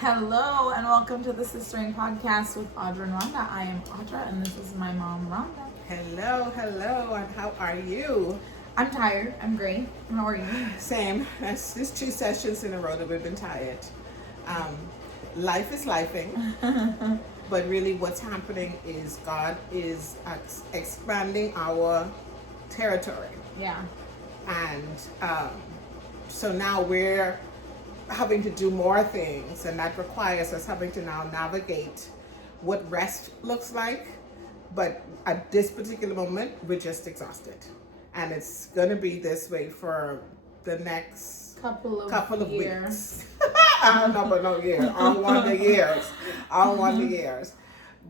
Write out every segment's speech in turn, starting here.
Hello and welcome to the Sistering Podcast with Audra and Rhonda. I am Audra and this is my mom, Rhonda. Hello, and how are you? I'm tired. I'm great. How are you? Same. That's just 2 sessions in a row that we've been tired. Life is lifing, but really what's happening is God is expanding our territory. Yeah. And so now we're having to do more things, and that requires us having to now navigate what rest looks like. But at this particular moment, we're just exhausted, and it's gonna be this way for the next couple of weeks. I don't know, but no year. I wonder years.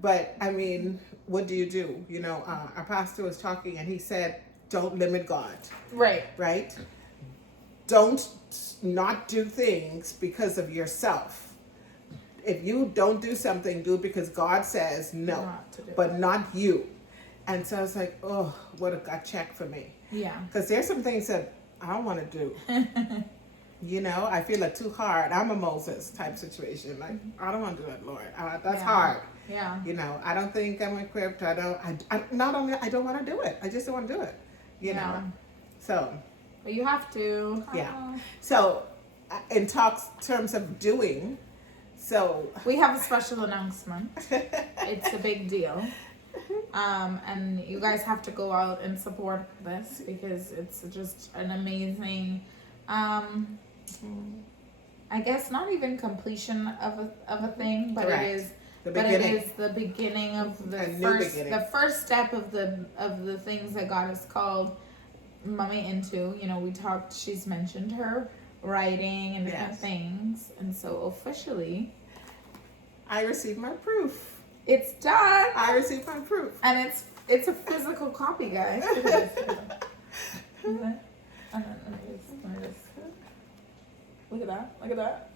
But I mean, what do? You know, our pastor was talking, and he said, "Don't limit God." Right. Don't not do things because of yourself. If you don't do something, do it because God says no, but not you. And so I was like, oh, what a gut check for me. Yeah. Because there's some things that I don't want to do. You know, I feel like too hard. I'm a Moses type situation. Like, I don't want to do it, Lord. That's hard. Yeah. You know, I don't think I'm equipped. I don't want to do it. I just don't want to do it. You know. So. But you have to. Yeah. So, in terms of doing, so we have a special announcement. It's a big deal. And you guys have to go out and support this because it's just an amazing, I guess not even completion of a thing, but Correct. it is. The but beginning. it is the beginning of beginning. the first step of the things that God has called Mommy into. You know, she's mentioned her writing and different things, and so officially I received my proof. It's done. I received my proof. And it's a physical copy, guys. Look at that.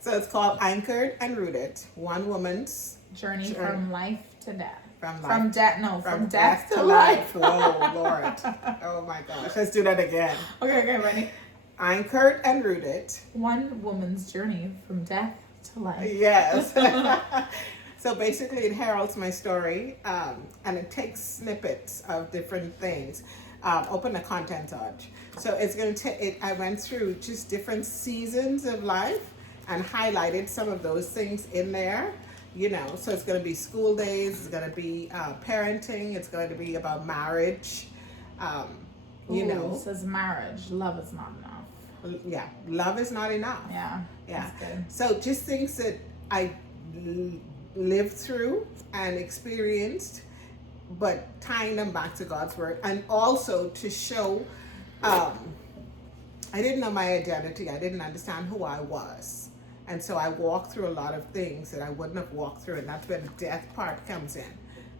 So it's called Anchored and Rooted, One Woman's Journey from Life to Death. From death to life. Whoa, Lord. Oh my gosh. Let's do that again. Okay, ready? Anchored and Rooted. One woman's journey from death to life. Yes. So basically it heralds my story, and it takes snippets of different things. Open the content arch. So it's going to take, I went through just different seasons of life and highlighted some of those things in there. You know, so it's going to be school days, it's going to be parenting, it's going to be about marriage. You know. It says marriage, love is not enough. Yeah, love is not enough. Yeah. So just things that I lived through and experienced, but tying them back to God's word, and also to show, I didn't know my identity. I didn't understand who I was. And so I walked through a lot of things that I wouldn't have walked through, and that's where the death part comes in.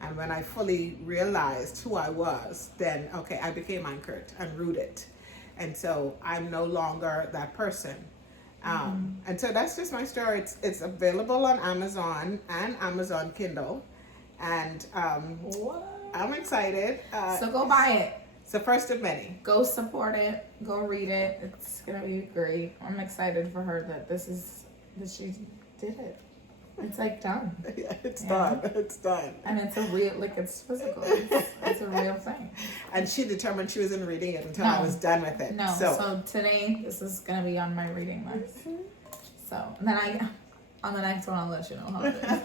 And when I fully realized who I was, then, okay, I became anchored and rooted. And so I'm no longer that person. And so that's just my story. It's available on Amazon and Amazon Kindle. And I'm excited. So go buy it. It's the first of many. Go support it. Go read it. It's going to be great. I'm excited for her that she did it. It's like done. Yeah, done. It's done. And it's a real, it's physical. It's a real thing. And she determined she wasn't reading it until I was done with it. No. So today, this is going to be on my reading list. So, and then on the next one, I'll let you know how it is.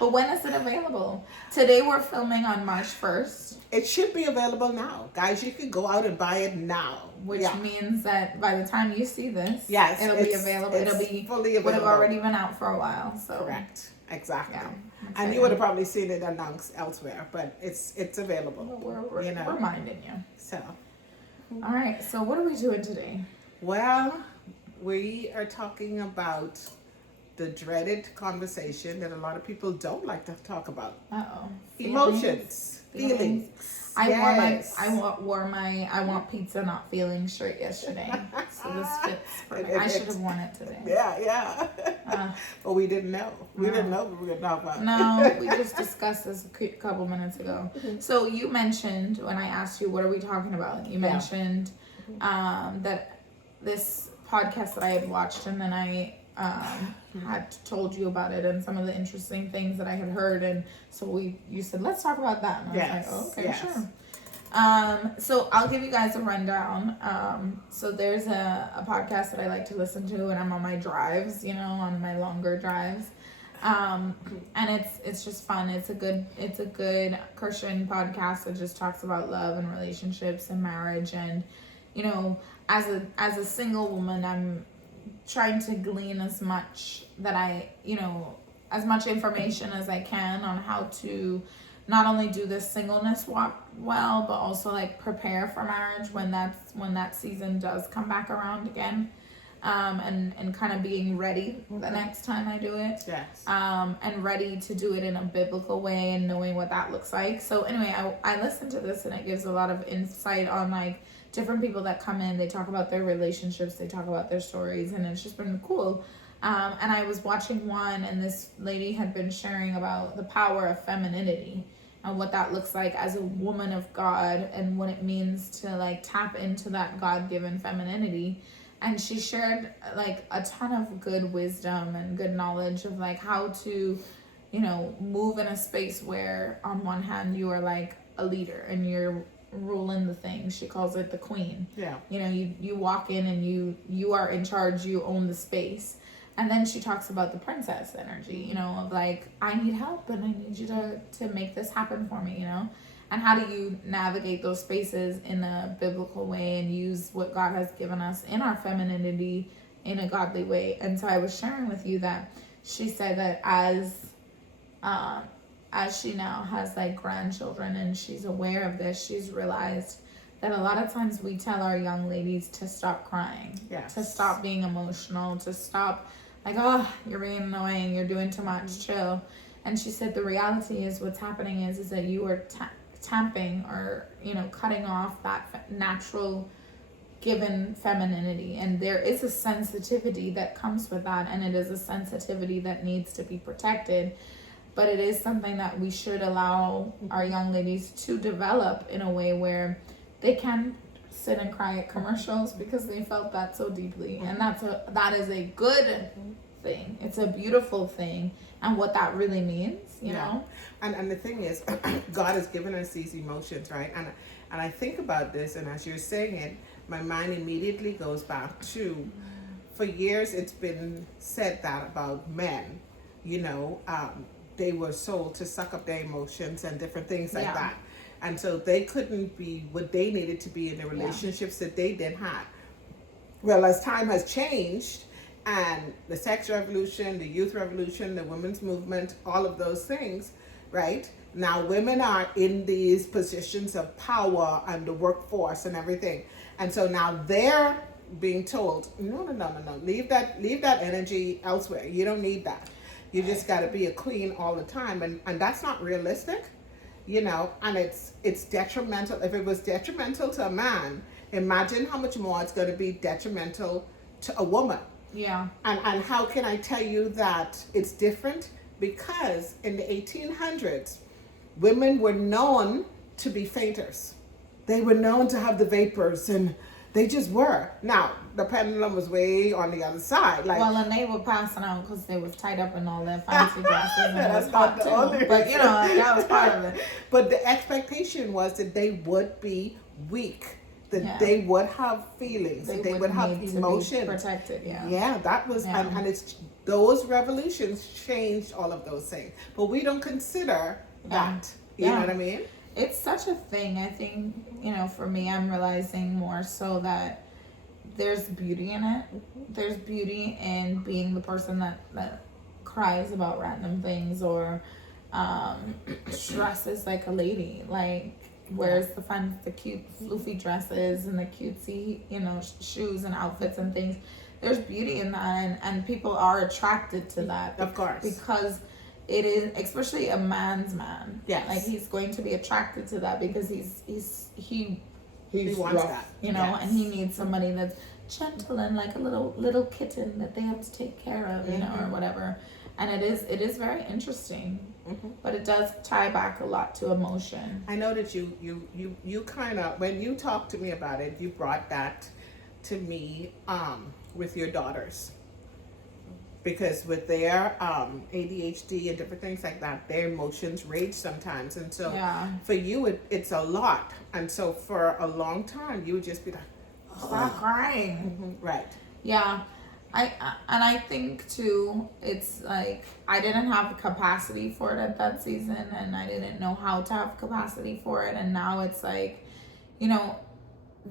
But when is it available? Today we're filming on March 1st. It should be available now. Guys, you can go out and buy it now. Which means that by the time you see this, it'll be available. It'll be fully available. Would have already been out for a while. So correct. Exactly. Yeah, and you would have probably seen it announced elsewhere, but it's available. Well, we're reminding you. So. All right. So what are we doing today? Well, we are talking about the dreaded conversation that a lot of people don't like to talk about. Emotions. Feelings. I want pizza, not feelings shirt yesterday. So this fits for me. I should have worn it today. Yeah. But we didn't know. We didn't know what we were going to talk about. No, we just discussed this a couple minutes ago. So you mentioned, when I asked you, what are we talking about? You mentioned that this podcast that I had watched, and then I had told you about it and some of the interesting things that I had heard, and so you said let's talk about that, and I was like, oh, okay, sure. So I'll give you guys a rundown. So there's a podcast that I like to listen to when I'm on my drives, on my longer drives. And it's just fun. It's a good Christian podcast that just talks about love and relationships and marriage. And, as a single woman, I'm trying to glean as much as much information as I can on how to not only do this singleness walk well, but also like prepare for marriage when that season does come back around again. And kind of being ready the next time I do it. Yes. And ready to do it in a biblical way and knowing what that looks like. So anyway, I listened to this and it gives a lot of insight on like different people that come in. They talk about their relationships, they talk about their stories, and it's just been cool. And I was watching one, and this lady had been sharing about the power of femininity and what that looks like as a woman of God and what it means to like tap into that God-given femininity. And she shared like a ton of good wisdom and good knowledge of like how to, move in a space where on one hand you are like a leader and you're ruling the thing. She calls it the queen. Yeah. You walk in and you are in charge, you own the space. And then she talks about the princess energy, of like, I need help and I need you to make this happen for me, And how do you navigate those spaces in a biblical way and use what God has given us in our femininity in a godly way? And so I was sharing with you that she said that as she now has like grandchildren and she's aware of this, she's realized that a lot of times we tell our young ladies to stop crying, yes, to stop being emotional, to stop like, oh, you're being annoying, you're doing too much, chill. And she said the reality is what's happening is that you are tamping or cutting off that natural given femininity, and there is a sensitivity that comes with that, and it is a sensitivity that needs to be protected, but it is something that we should allow our young ladies to develop in a way where they can sit and cry at commercials because they felt that so deeply, and that is a good thing. It's a beautiful thing, and what that really means, you know. And the thing is, God has given us these emotions, right? And I think about this, and as you're saying it, my mind immediately goes back to, for years it's been said that about men, they were sold to suck up their emotions and different things like that. And so they couldn't be what they needed to be in the relationships that they then had. Well, as time has changed, and the sex revolution, the youth revolution, the women's movement, all of those things, right? Now women are in these positions of power and the workforce and everything. And so now they're being told, no, leave that energy elsewhere. You don't need that. You just got to be a queen all the time. And that's not realistic, and it's detrimental. If it was detrimental to a man, imagine how much more it's going to be detrimental to a woman. Yeah. And how can I tell you that it's different? Because in the 1800s, women were known to be fainters. They were known to have the vapors, and they just were. Now, the pendulum was way on the other side. And they were passing out because they was tied up in all their fancy dresses. And that's not the only But, that was part of it. But the expectation was that they would be weak, that they would have feelings, that they would have emotions. Protected, that was, and it's those revolutions changed all of those things. But we don't consider that. You know what I mean? It's such a thing. I think, for me, I'm realizing more so that there's beauty in it. There's beauty in being the person that cries about random things or dresses like a lady, like wears the cute floofy dresses and the cutesy, shoes and outfits and things. There's beauty in that, and people are attracted to that. Of course. Because it is, especially a man's man. Yes. Like he's going to be attracted to that because he wants rough, that. And he needs somebody that's gentle and like a little kitten that they have to take care of, or whatever. And it is very interesting, but it does tie back a lot to emotion. I know that you kind of, when you talked to me about it, you brought that to me with your daughters. because with their ADHD and different things like that, their emotions rage sometimes, and so Yeah. for you it's a lot, and so for a long time you would just be like, Stop crying. right, Yeah. And I think too, it's like I didn't have capacity for it at that season, and I didn't know how to have capacity for it, and now it's like, you know,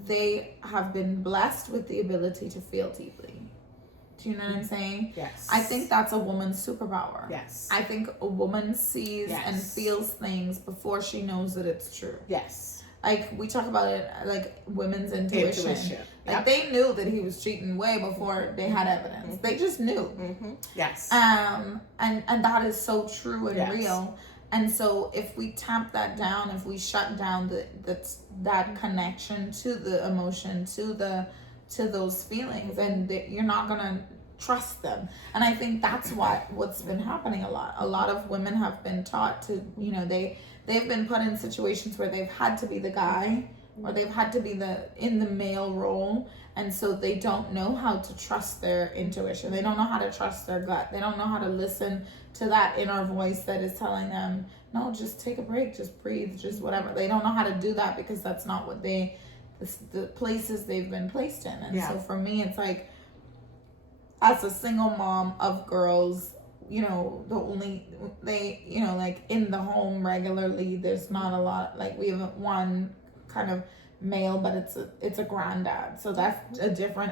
they have been blessed with the ability to feel deeply. Do you know what I'm saying? yes, I think that's a woman's superpower. yes, I think a woman sees and Yes. feels things before she knows that it's true. yes, Like we talk about it, like women's intuition. Like Yep. they knew that he was cheating way before they had evidence. They just knew. yes, And that is so true and Yes. real. And so if we tamp that down, if we shut down that connection to the emotion, to those feelings, and you're not gonna trust them. And I think that's what's been happening a lot. A lot of women have been taught to, you know, they've been put in situations where they've had to be the guy, or they've had to be in the male role, and so they don't know how to trust their intuition. They don't know how to trust their gut. They don't know how to listen to that inner voice that is telling them, no, just take a break, just breathe, just whatever. They don't know how to do that because that's not what the places they've been placed in. And so for me, it's like, as a single mom of girls, you know, you know, like in the home regularly, there's not a lot, like we have one kind of male, but it's a granddad, so that's a different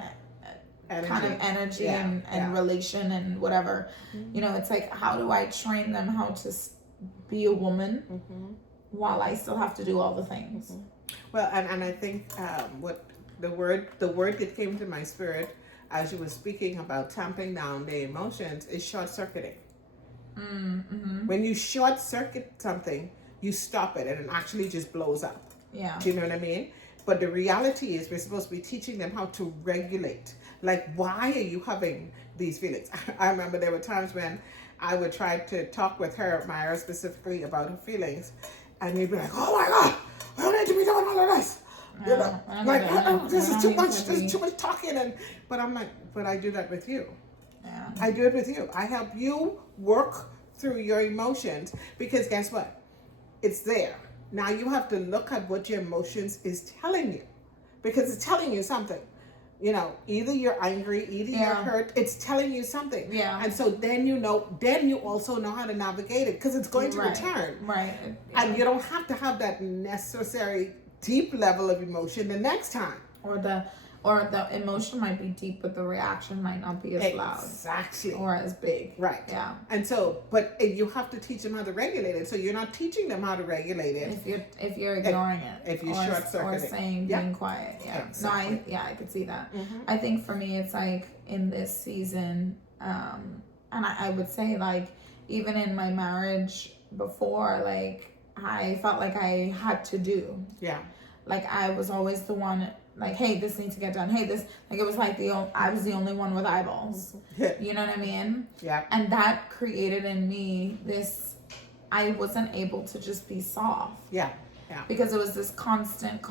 kind of energy and relation and whatever. You know, it's like, how do I train them how to be a woman while I still have to do all the things? Well, and I think what the word that came to my spirit as you were speaking about tamping down the emotions is short circuiting. When you short circuit something, you stop it and it actually just blows up. Yeah. Do you know what I mean? But the reality is we're supposed to be teaching them how to regulate. Like, why are you having these feelings? I remember there were times when I would try to talk with her, Myra specifically, about her feelings, and you'd be like, oh my God, I don't need to be doing all of this. You know, like, this is too much. There's too much talking, but I'm like, but I do that with you. Yeah. I do it with you. I help you work through your emotions, because guess what? It's there. Now you have to look at what your emotions is telling you, because it's telling you something. You know, either you're angry, either you're hurt. It's telling you something. Yeah. And so then you also know how to navigate it, because it's going to return. Right. Yeah. And you don't have to have that necessary deep level of emotion the next time. Or the emotion might be deep, but the reaction might not be as loud. Exactly. Or as big. Right. Yeah. And so, but you have to teach them how to regulate it. So you're not teaching them how to regulate it. If you're ignoring it. If you or short-circuiting. saying being quiet. Yeah. Exactly. No, I could see that. I think for me, it's like in this season, and I would say, like, even in my marriage before, like, I felt like I had to do. Yeah. Like, I was always the one, like, hey, this needs to get done. Hey, this, like, it was like I was the only one with eyeballs. You know what I mean? Yeah. And that created in me this, I wasn't able to just be soft. Yeah. Yeah. Because it was this constant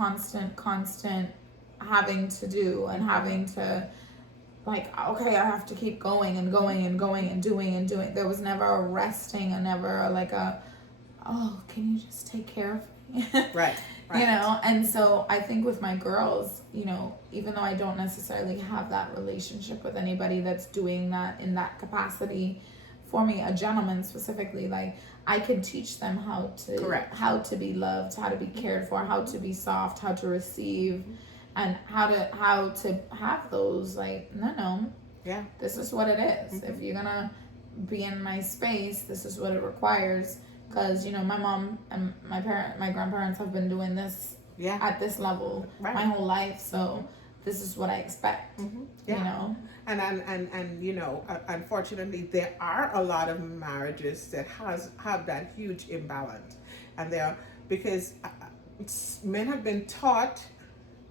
having to do and having to, like, okay, I have to keep going and going and going and doing. There was never a resting and never like oh, can you just take care of me? Right. You know, and so I think with my girls, you know, even though I don't necessarily have that relationship with anybody that's doing that in that capacity for me, a gentleman specifically, like, I can teach them how to be loved, how to be cared for, how to be soft, how to receive, and how to have those, like, no, yeah, this is what it is. If you're gonna be in my space, this is what it requires. Because, you know, my mom and my grandparents have been doing this at this level my whole life. So this is what I expect, you know. And you know, unfortunately, there are a lot of marriages that have that huge imbalance. And because men have been taught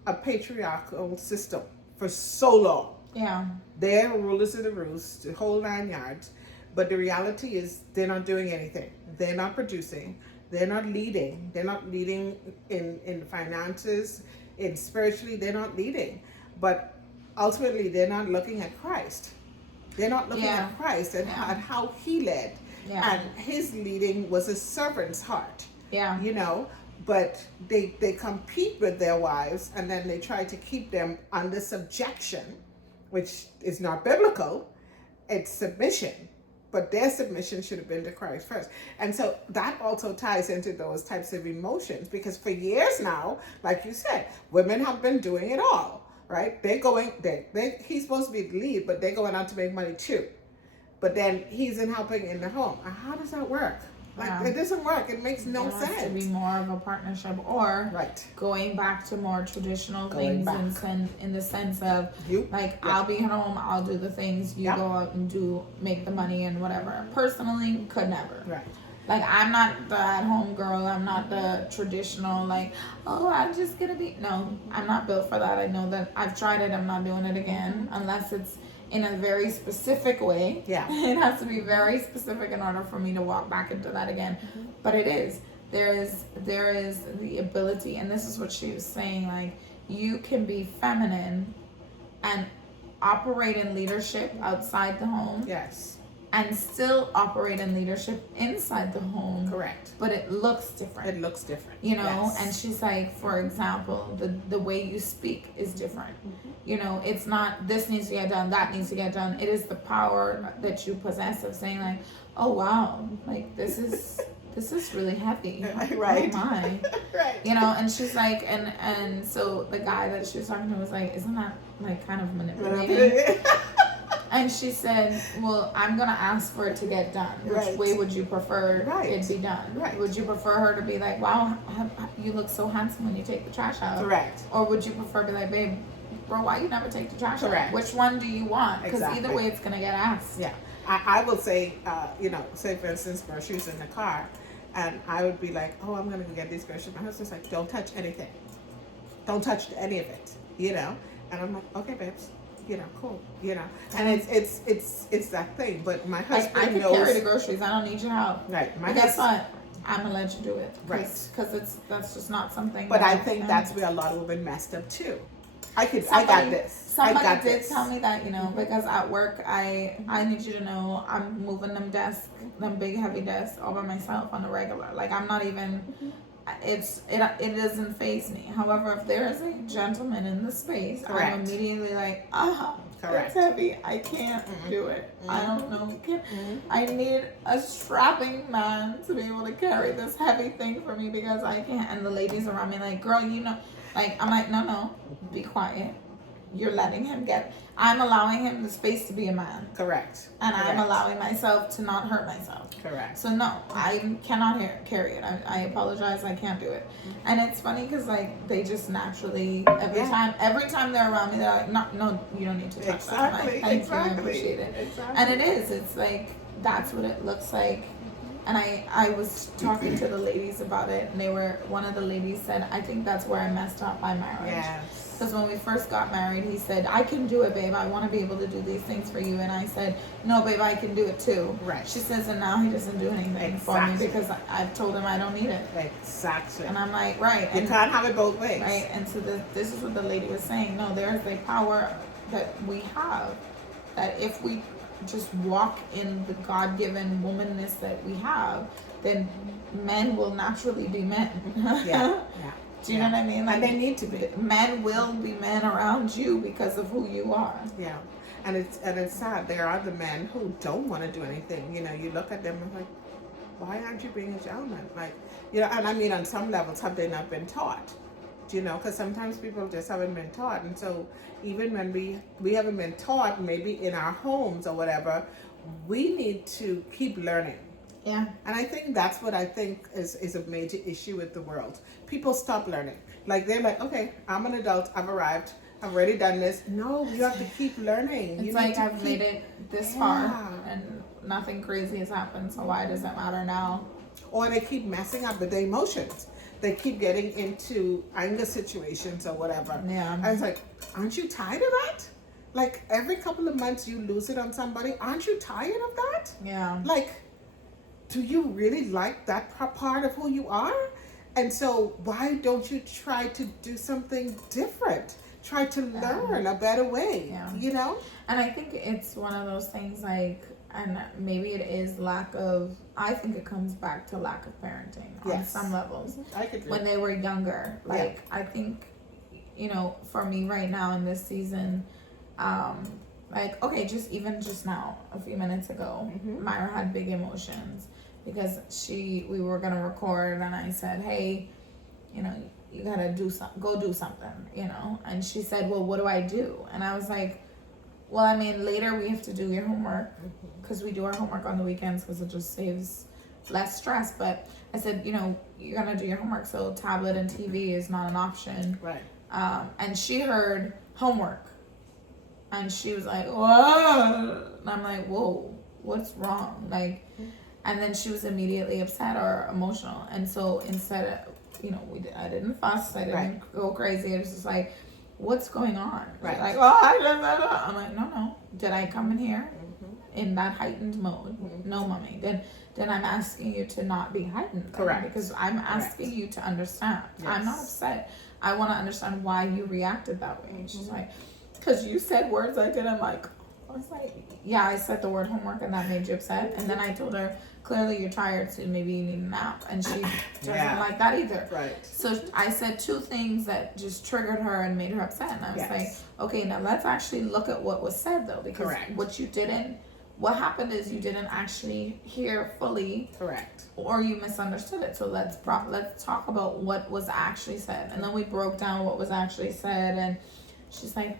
a patriarchal system for so long. Yeah. They're rulers of the roost, the whole 9 yards. But the reality is they're not doing anything. They're not producing. They're not leading. They're not leading in finances, in spiritually, they're not leading. But ultimately, they're not looking at Christ. They're not looking Yeah. at Christ and Yeah. at how he led. Yeah. And his leading was a servant's heart, Yeah. you know. But they compete with their wives, and then they try to keep them under subjection, which is not biblical. It's submission. But their submission should have been to Christ first. And so that also ties into those types of emotions, because for years now, like you said, women have been doing it all, right? He's supposed to be the lead, but they're going out to make money too. But then he's in helping in the home. How does that work? Like, Yeah. it doesn't work. It makes no It has to be sense. more of a partnership, or Right. going back to more traditional Going things in the sense of You, like, yeah. I'll be at home, I'll do the things, you Yeah. go out and make the money and whatever. Personally, could never. Right. Like, I'm not the at-home girl. I'm not the traditional, like, oh, I'm just gonna be. No, I'm not built for that. I know that I've tried it. I'm not doing it again unless it's in a very specific way. Yeah. It has to be very specific in order for me to walk back into that again. But it is. There is the ability, and this is what she was saying, like, you can be feminine and operate in leadership outside the home, Yes. and still operate in leadership inside the home, Correct. but it looks different. It looks different. You know, Yes. and she's like, for example, the way you speak is different. You know, it's not this needs to get done, that needs to get done. It is the power that you possess of saying, like, oh wow, like this is really heavy. Right. Oh my. Right. You know, and she's like, and so the guy that she was talking to was like, isn't that like kind of manipulating? And she said, well, I'm going to ask for it to get done. Which Right. way would you prefer Right. it be done? Right. Would you prefer her to be like, wow, you look so handsome when you take the trash out? Correct. Or would you prefer to be like, babe, bro, why you never take the trash Correct. out? Which one do you want? Because Exactly. either way, it's going to get asked. Yeah. I will say, say for instance, groceries in the car, and I would be like, oh, I'm going to get these groceries. My husband's like, don't touch anything. Don't touch any of it, you know? And I'm like, okay, babes. You know, cool. You know, and it's that thing. But my Like, husband I can knows. carry the groceries. I don't need your help. Right. My But guess husband. what? I'm going to let you do it. Right. Because that's just not something. But that I think can- that's where a lot of women messed up too. I got Somebody- this. Somebody I got did this. tell me that, you know, because at work I need you to know I'm moving them big heavy desks all by myself on the regular. Like, I'm not even. It doesn't faze me. However, if there is a gentleman in the space, I'm Correct. immediately like, Correct. it's heavy. I can't do it. I don't know. I need a strapping man to be able to carry this heavy thing for me because I can't. And the ladies around me like, girl, you know, like, I'm like, no, be quiet. You're letting him I'm allowing him the space to be a man. Correct. And I'm Correct. allowing myself to not hurt myself. Correct. So no, I cannot carry it. I apologize. I can't do it. And it's funny because like they just naturally every time they're around me, they're like, no, you don't need to touch that. I'm like, Thank you, I appreciate it. Exactly. And it is. It's like that's what it looks like. And I was talking to the ladies about it, and one of the ladies said, I think that's where I messed up my marriage. Yes. Because when we first got married, he said, I can do it, babe. I want to be able to do these things for you. And I said, no, babe, I can do it too. Right. She says, and now he doesn't do anything for me Exactly. because I've told him I don't need it. Exactly. And I'm like, right. You And, can't have it both ways. right. And so this is what the lady was saying. No, there's a power that we have that if we just walk in the God-given womanness that we have, then men will naturally be men. Yeah. Do you know what I mean? And they need to be. Men will be men around you because of who you are. Yeah. And it's sad. There are the men who don't want to do anything. You know, you look at them and like, why aren't you being a gentleman? Like, you know, and I mean, on some levels, have they not been taught? Do you know? Because sometimes people just haven't been taught. And so even when we haven't been taught, maybe in our homes or whatever, we need to keep learning. Yeah. And I think that's what I think is a major issue with the world. People stop learning. Like, they're like, okay, I'm an adult, I've arrived, I've already done this. No, you have to keep learning. It's You like need to I've made it this far and nothing crazy has happened, so why does it matter now? Or they keep messing up with their emotions. They keep getting into anger situations or whatever. Yeah. And it's like, aren't you tired of that? Like, every couple of months you lose it on somebody. Aren't you tired of that? Yeah. Like, do you really like that part of who you are? And so why don't you try to do something different? try to learn a better way. Yeah. You know? And I think it's one of those things like, and maybe it is I think it comes back to lack of parenting on some levels. I could agree. When they were younger. Like, I think, for me right now in this season, like, okay, just now, a few minutes ago, Myra had big emotions because we were going to record and I said, hey, you gotta go do something, and she said, well, what do I do? And I was like, well, I mean, later we have to do your homework because we do our homework on the weekends because it just saves less stress. But I said, you're gonna do your homework, so tablet and TV is not an option. Right. And she heard homework and she was like, whoa. And I'm like, whoa, what's wrong? Like, and then she was immediately upset or emotional. And so instead of, I didn't fuss, I didn't go crazy. It was just like, what's going on? Right. Like, I'm like, no. Did I come in here in that heightened mode? No, mommy. Then I'm asking you to not be heightened. Correct. Because I'm asking you to understand. Yes. I'm not upset. I want to understand why you reacted that way. And she's like, because you said words I did. I was like, yeah, I said the word homework and that made you upset. And then I told her, clearly you're tired, so maybe you need a nap. And she doesn't like that either. Right. So I said two things that just triggered her and made her upset. And I was like, okay, now let's actually look at what was said though. Because what happened is you didn't actually hear fully. Correct. Or you misunderstood it. So let's talk about what was actually said. And then we broke down what was actually said. And she's like,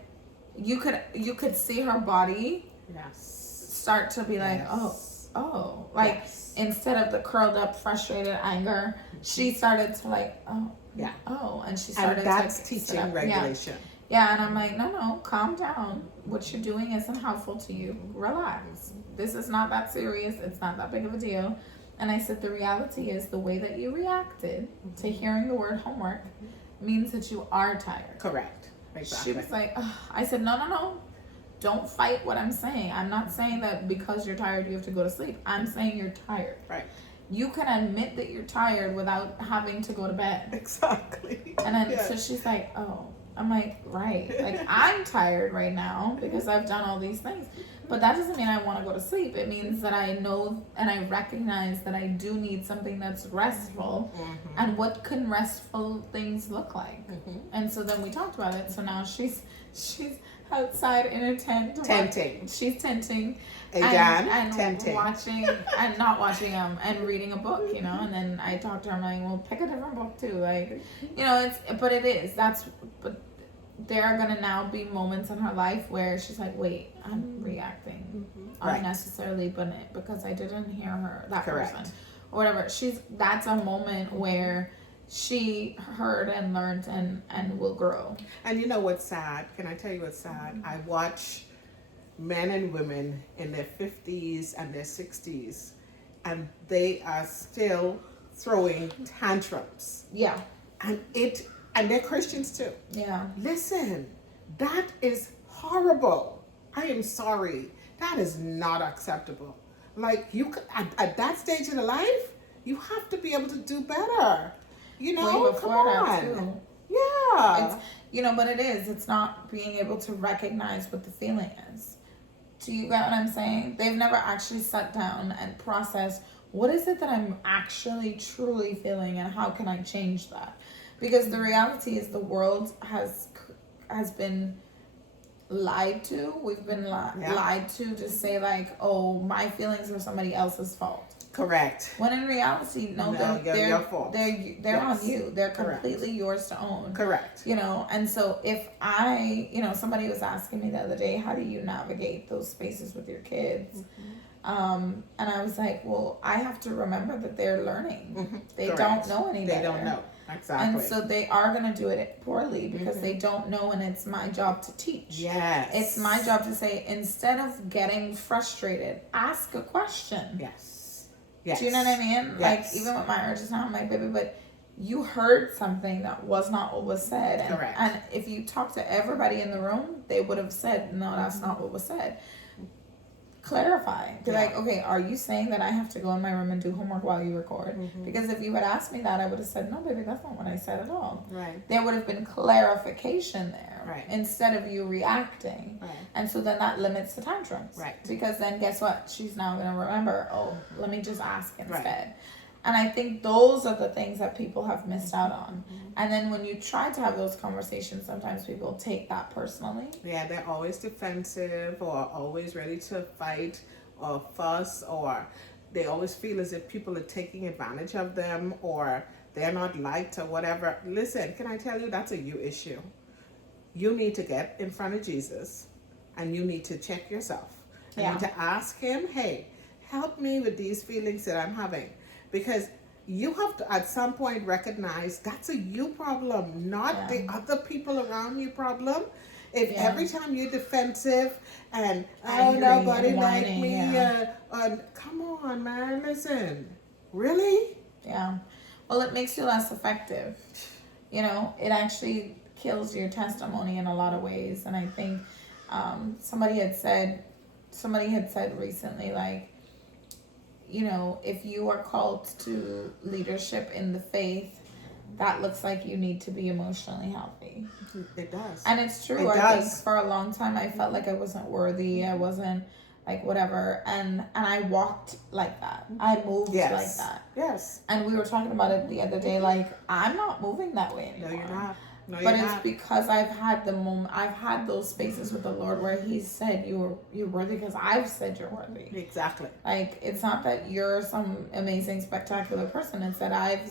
you could see her body start to be like, oh, like instead of the curled up, frustrated anger, she started to like, and she started. And that's to teaching regulation. Yeah, and I'm like, no, calm down. What you're doing isn't helpful to you. Relax. This is not that serious. It's not that big of a deal. And I said, the reality is the way that you reacted to hearing the word homework means that you are tired. Correct. Exactly. She was like, ugh. I said, no. Don't fight what I'm saying. I'm not saying that because you're tired, you have to go to sleep. I'm saying you're tired. Right. You can admit that you're tired without having to go to bed. Exactly. And then, so she's like, oh. I'm like, right. Like, I'm tired right now because I've done all these things. But that doesn't mean I want to go to sleep. It means that I know and I recognize that I do need something that's restful. And what can restful things look like? And so then we talked about it. So now she's outside in a tent. Tenting. She's tenting. And tenting. Watching and not watching and reading a book, And then I talked to her. I'm like, well, pick a different book too. Like, but there are gonna now be moments in her life where she's like, wait, I'm reacting unnecessarily, but because I didn't hear that person or whatever. That's a moment where she heard and learned and will grow. And you know what's sad? Can I tell you what's sad? I watch men and women in their 50s and their 60s, and they are still throwing tantrums. Yeah. And they're Christians too. Yeah. Listen, that is horrible. I am sorry. That is not acceptable. Like, at that stage in the life, you have to be able to do better. Come on. Too. Yeah. But it is. It's not being able to recognize what the feeling is. Do you get what I'm saying? They've never actually sat down and processed, what is it that I'm actually truly feeling and how can I change that? Because the reality is the world has been lied to. We've been lied to say like, oh, my feelings are somebody else's fault. Correct. When in reality, they're your fault. They're on you. They're completely yours to own. Correct. And so if somebody was asking me the other day, how do you navigate those spaces with your kids? And I was like, well, I have to remember that they're learning. They don't know any better. They don't know. Exactly. And so they are going to do it poorly because they don't know, and it's my job to teach. Yes. It's my job to say, instead of getting frustrated, ask a question. Yes. Yes. Do you know what I mean? Yes. Like, even with my urges now, I'm like, baby, but you heard something that was not what was said. And, correct. And if you talk to everybody in the room, they would have said, no, that's not what was said. clarify. Be Yeah. like, okay, are you saying that I have to go in my room and do homework while you record? Because if you had asked me that, I would have said, no, baby, that's not what I said at all. Right. There would have been clarification there, Right. instead of you reacting. Right. And so then that limits the tantrums. Right. Because then guess what? She's now going to remember, oh, let me just ask instead. Right. And I think those are the things that people have missed out on. And then when you try to have those conversations, sometimes people take that personally. Yeah, they're always defensive or always ready to fight or fuss, or they always feel as if people are taking advantage of them or they're not liked or whatever. Listen, can I tell you, that's a you issue. You need to get in front of Jesus and you need to check yourself. You Yeah. need to ask him, hey, help me with these feelings that I'm having. Because you have to at some point recognize that's a you problem, not the other people around you problem. If every time you're defensive and Angry nobody and like whining, me, come on, man, listen, really? Yeah. Well, it makes you less effective. You know, it actually kills your testimony in a lot of ways. And I think somebody had said recently, like, you know, if you are called to leadership in the faith, that looks like you need to be emotionally healthy. It does. And it's true. It I think does. for a long time I felt like I wasn't worthy. I wasn't like whatever. And I walked like that. I moved Yes. like that. Yes. And we were talking about it the other day. Like, I'm not moving that way No, anymore. you're not. No, But you're it's not. because I've had the moment. I've had those spaces with the Lord where He said you're worthy because I've said you're worthy. Exactly. Like, it's not that you're some amazing, spectacular person. It's that I've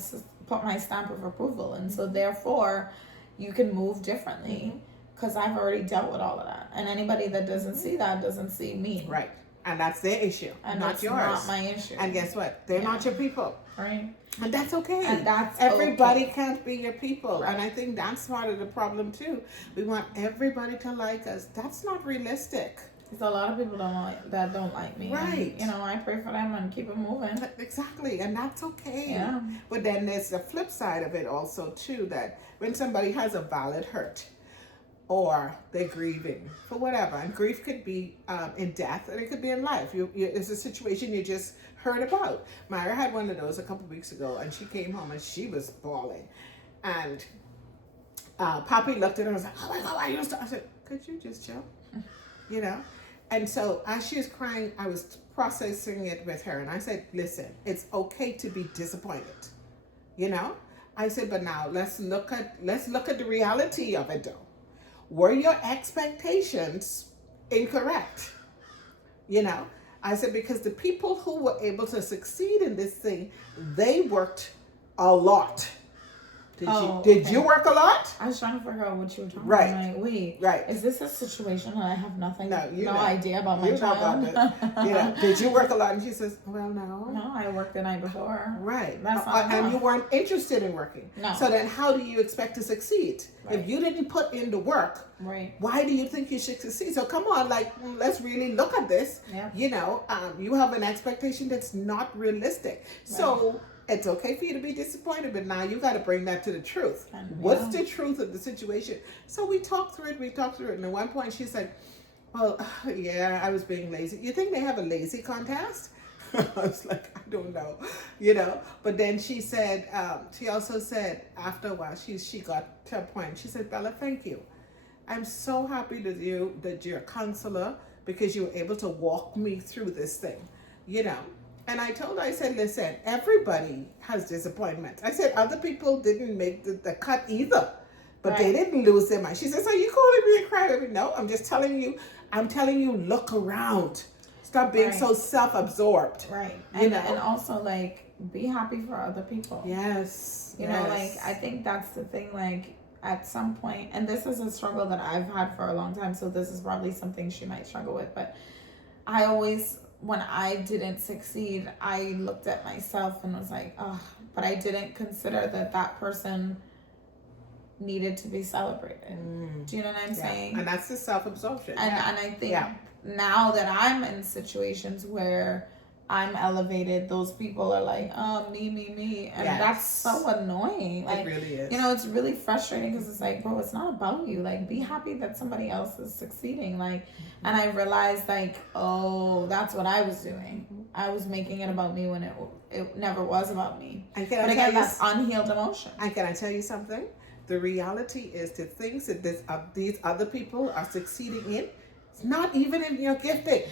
put my stamp of approval, and so therefore, you can move differently because I've already dealt with all of that. And anybody that doesn't see that doesn't see me. Right. And that's their issue, And not it's yours. not my issue. And guess what? They're not your people. Right. And that's okay. And that's everybody okay. can't be your people. Right. And I think that's part of the problem too. We want everybody to like us. That's not realistic. Because a lot of people don't like me. Right. And, you know, I pray for them and keep it moving. Exactly. And that's okay. Yeah. But then there's the flip side of it also too, that when somebody has a valid hurt or they're grieving for whatever, and grief could be in death and it could be in life. It's a situation you just heard about. Myra had one of those a couple weeks ago, and she came home and she was bawling, and Poppy looked at her and was like, "Oh my God, why are you?" I said, "Could you just chill?" You know. And so as she was crying, I was processing it with her, and I said, "Listen, it's okay to be disappointed, you know." I said, "But now let's look at the reality of it, though. Were your expectations incorrect?" You know, I said, because the people who were able to succeed in this thing, they worked a lot. Did you work a lot? I was trying to figure out what you were talking Right. about. I'm like, wait, Right. is this a situation that I have no know. idea about my You know child? about it. You know, did you work a lot? And she says, "Well, no." No, I worked the night before. Right. That's not And enough. you weren't interested in working. No. So then how do you expect to succeed? Right. If you didn't put in the work, Right. why do you think you should succeed? So come on, like, let's really look at this. Yeah. You know, you have an expectation that's not realistic. So it's okay for you to be disappointed, but now you got to bring that to the truth. And, What's the truth of the situation? So we talked through it. And at one point she said, "Well, yeah, I was being lazy." You think they have a lazy contest? I was like, I don't know, you know. But then she said, she also said after a while, she got to a point. She said, "Bella, thank you. I'm so happy that you're a counselor, because you were able to walk me through this thing, you know." And I told her, I said, "Listen, everybody has disappointments." I said, other people didn't make the cut either, but they didn't lose their mind. She says, "Are you calling me a crybaby?" No, I'm just telling you, look around. Stop being so self-absorbed. Right. You know? And also, like, be happy for other people. Yes. You know, like, I think that's the thing, like, at some point, and this is a struggle that I've had for a long time, so this is probably something she might struggle with, but I always, when I didn't succeed, I looked at myself and was like, oh, but I didn't consider that person needed to be celebrated. Do you know what I'm saying? And that's the self-absorption. And I think now that I'm in situations where I'm elevated, those people are like, oh, me, and that's so annoying. Like, it really is. you know, it's really frustrating because it's like, bro, it's not about you. Like, be happy that somebody else is succeeding. Like, and I realized, like, oh, that's what I was doing. I was making it about me when it never was about me. And but again, that's unhealed emotion. And can I tell you something? The reality is the things that these other people are succeeding in, it's not even in your gifting.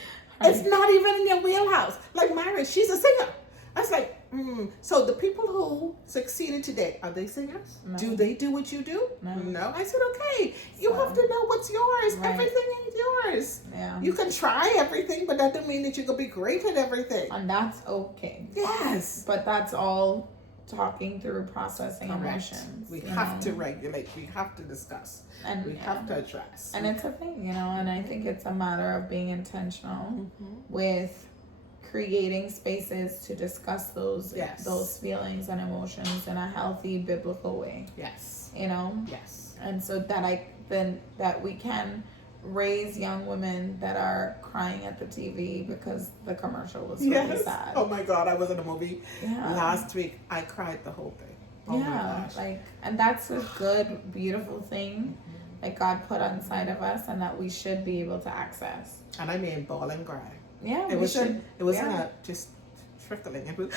It's not even in your wheelhouse. Like Myra, she's a singer. I was like, So the people who succeeded today, are they singers? No. Do they do what you do? No. I said, okay, you have to know what's yours. Right. Everything ain't yours. Yeah. You can try everything, but that doesn't mean that you're going to be great at everything. And that's okay. Yes. But that's all talking through processing emotions. We have to regulate. We have to discuss. And we have to address. And it's a thing, you know, and I think it's a matter of being intentional with creating spaces to discuss those feelings and emotions in a healthy biblical way. Yes. You know? Yes. And so that we can raise young women that are crying at the TV because the commercial was really sad. Oh my God, I was in a movie last week. I cried the whole thing. Oh my gosh. Like, and that's a good, beautiful thing that God put inside of us and that we should be able to access. And I mean ball and cry. Yeah, it wasn't just trickling. It was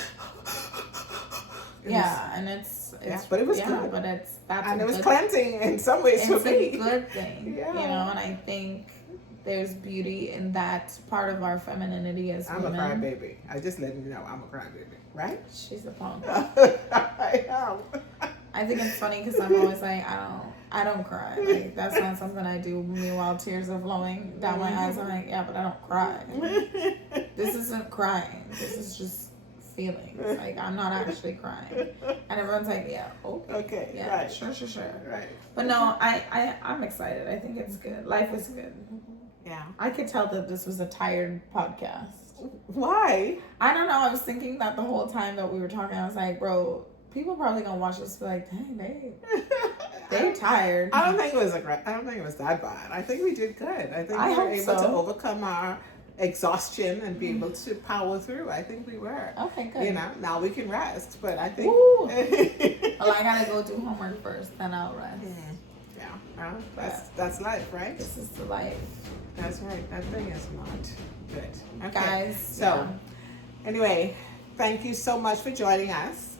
and it's but it was good. But it was cleansing in some ways for me. It's a good thing, you know. And I think there's beauty in that part of our femininity as women. I'm a crybaby. I just let you know I'm a crybaby, right? She's a punk. I am. I think it's funny because I'm always like, I don't cry. Like, that's not something I do. Meanwhile, tears are flowing down my eyes. I'm like, yeah, but I don't cry. This isn't crying. This is just feelings. Like, I'm not actually crying. And everyone's like, yeah, okay. Yeah, right. Sure. Right. But no, I'm excited. I think it's good. Life is good. Yeah. I could tell that this was a tired podcast. Why? I don't know. I was thinking that the whole time that we were talking. I was like, bro, people probably gonna watch this and be like, dang, they're tired. I don't think it was that bad. I think we did good. I think we were able to overcome our exhaustion and be able to power through. I think we were. Okay, good. You know, now we can rest. But I think well, I gotta go do homework first, then I'll rest. Yeah. Well, that's life, right? This is the life. That's right. That thing is not good. Okay. Guys. So anyway, thank you so much for joining us.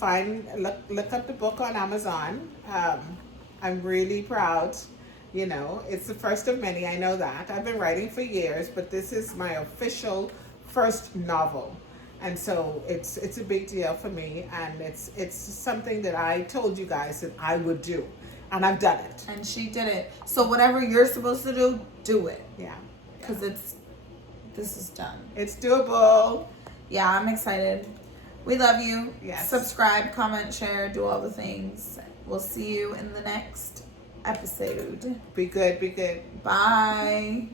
Look up the book on Amazon. I'm really proud. You know, it's the first of many. I know that. I've been writing for years, but this is my official first novel, and so it's a big deal for me. And it's something that I told you guys that I would do, and I've done it. And she did it. So whatever you're supposed to do, do it. Yeah. Because this is done. It's doable. Yeah, I'm excited. We love you. Yes. Subscribe, comment, share, do all the things. We'll see you in the next episode. Be good. Bye.